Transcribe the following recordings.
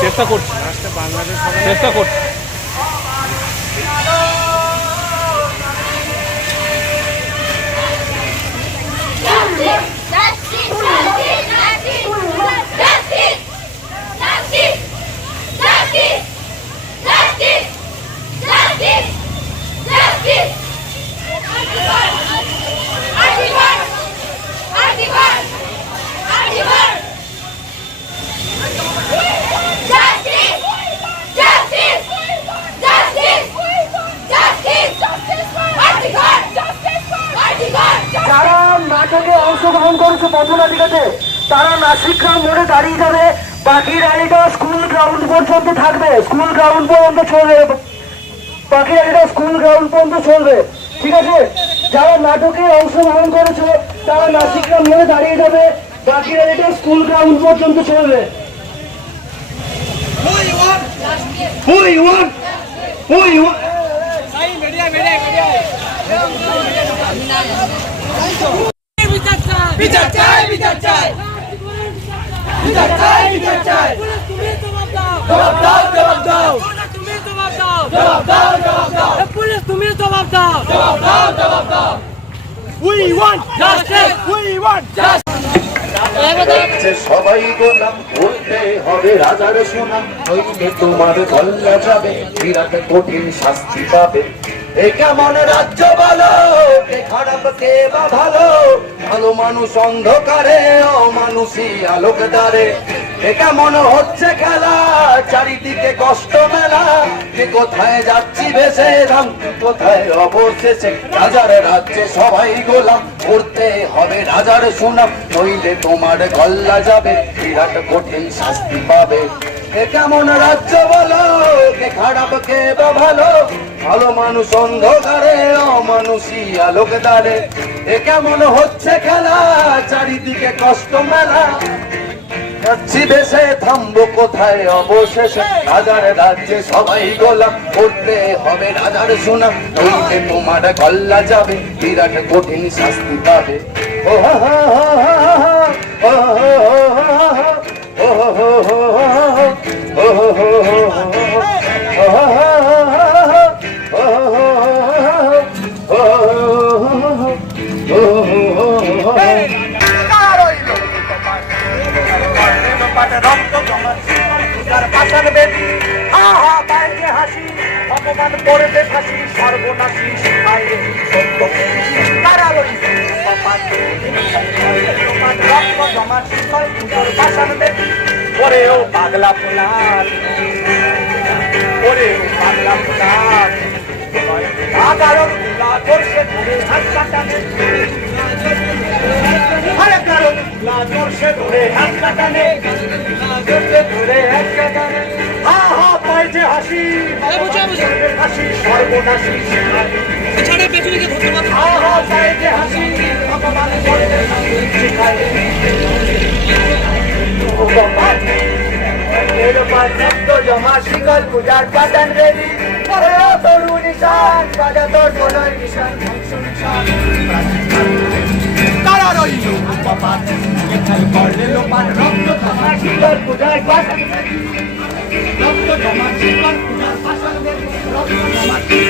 চেষ্টা করছি। চেষ্টা করছি। থেকে অংশগ্রহণ করেছে পথনাটিকাতে। তারা নাসিকরা মোড়ে দাঁড়িয়ে যাবে। বাকি র্যালিটা স্কুল গ্রাউন্ড পর্যন্ত থাকবে। স্কুল গ্রাউন্ড পর্যন্ত চলবে। বাকি র্যালিটা স্কুল গ্রাউন্ড পর্যন্ত চলবে। ঠিক আছে? যারা নাটকে অংশগ্রহণ করেছে তারা নাসিকরা মোড়ে দাঁড়িয়ে যাবে। বাকি র্যালিটা স্কুল গ্রাউন্ড পর্যন্ত চলবে। You want? You want? বিচার চাই বিচার চাই। বিচার চাই বিচার চাই। জবাব দাও জবাব দাও। তুমি জবাব দাও। জবাব দাও জবাব দাও। উই ওয়ান্ট জাস্টিস সবাই গোলাম ভুলতে হবে রাজার সুনাম। নইলে তোমার কল্লা যাবে বিরাট কঠিন শাস্তি পাবে। এ কেমন রাজ্য বলো? কে খারাপ কে বা ভালো? ভালো মানুষ অন্ধকারে অমানুষই আলোক দ্বারে। এ কেমন হচ্ছে খেলা? চারিদিকে কষ্ট মেলা। কোথায় যাচ্ছি ভেসে রাম কোথায় অবশেষে? রাজার রাজ্যে সবাই গোলাম। করতে হবে রাজার সুনাম। নইলে তোমার গল্লা যাবে। বিরাট কঠিন শাস্তি পাবে। কেমন রাজ্য বলো? কে খারাপ, কে বা ভালো? ভালো মানুষ অন্ধকারে, অমানুষী আলোক দ্বারে। এ কেমন হচ্ছে খেলা? চারিদিকে কষ্ট মেলা। যাচ্ছি বেশে, থামবো কোথায় অবশেষে? রাজার রাজ্যে সবাই গোলাম করতে হবে রাজার সুনাম। তোমার গল্লা যাবে, বিরাট কঠিন শাস্তি পাবে। ও হা হা অপমান করবে ফাঁসি, সর্বনাশী সীমায় সত্য তারা লইল অপমান রক্ত জমা শীতল পুজোর বাসান দেবী ওরেও পাগলা ফুলার। ওরেও পাগলা ফুলার। আগারোরগুলা ধরছে ধরে হাত কাটানে আরে কারণ ধরে হাত কাটানে ধরে বুঝো। হাসি সর্বনাশী পেছনে পেছনে গিয়ে যে হাসি অপমান জমা শিকল পূজার কাটান রেডি তরু নিশান সাজা তোর মনের নিশান তারা রইল কপাল এখানে করলে লোপান রক্ত জমা শিকল পূজার কাটান রক্ত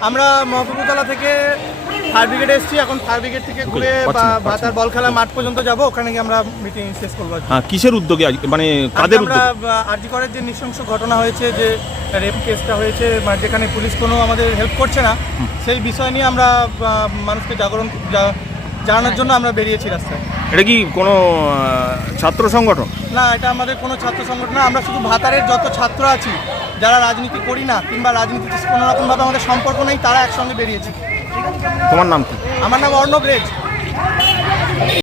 আমরা মহকুবতলা থেকে ফায়ার ব্রিগেডে এসেছি এখন ফায়ার ব্রিগেড থেকে ঘুরে পাচ্ছি না, বা- পাচ্ছি ভাতার বল খেলা মাঠ পর্যন্ত যাব ওখানে গিয়ে আমরা মিটিং শেষ করব। হ্যাঁ কিসের উদ্যোগে মানে কাদের আমরা আরজি করের যে নৃশংস ঘটনা হয়েছে যে রেপ কেসটা হয়েছে বা যেখানে পুলিশ কোনো আমাদের হেল্প করছে না সেই বিষয় নিয়ে আমরা মানুষকে জাগরণ জানানোর জন্য আমরা বেরিয়েছি রাস্তায়। এটা কি কোনো ছাত্র সংগঠন? না এটা আমাদের কোনো ছাত্র সংগঠন না আমরা শুধু ভাতারের যত ছাত্র আছি যারা রাজনীতি করি না কিংবা রাজনীতিতে কোনো রকমভাবে আমাদের সম্পর্ক নেই তারা একসঙ্গে বেরিয়েছে। তোমার নাম কি? আমার নাম অর্ণব রেজ।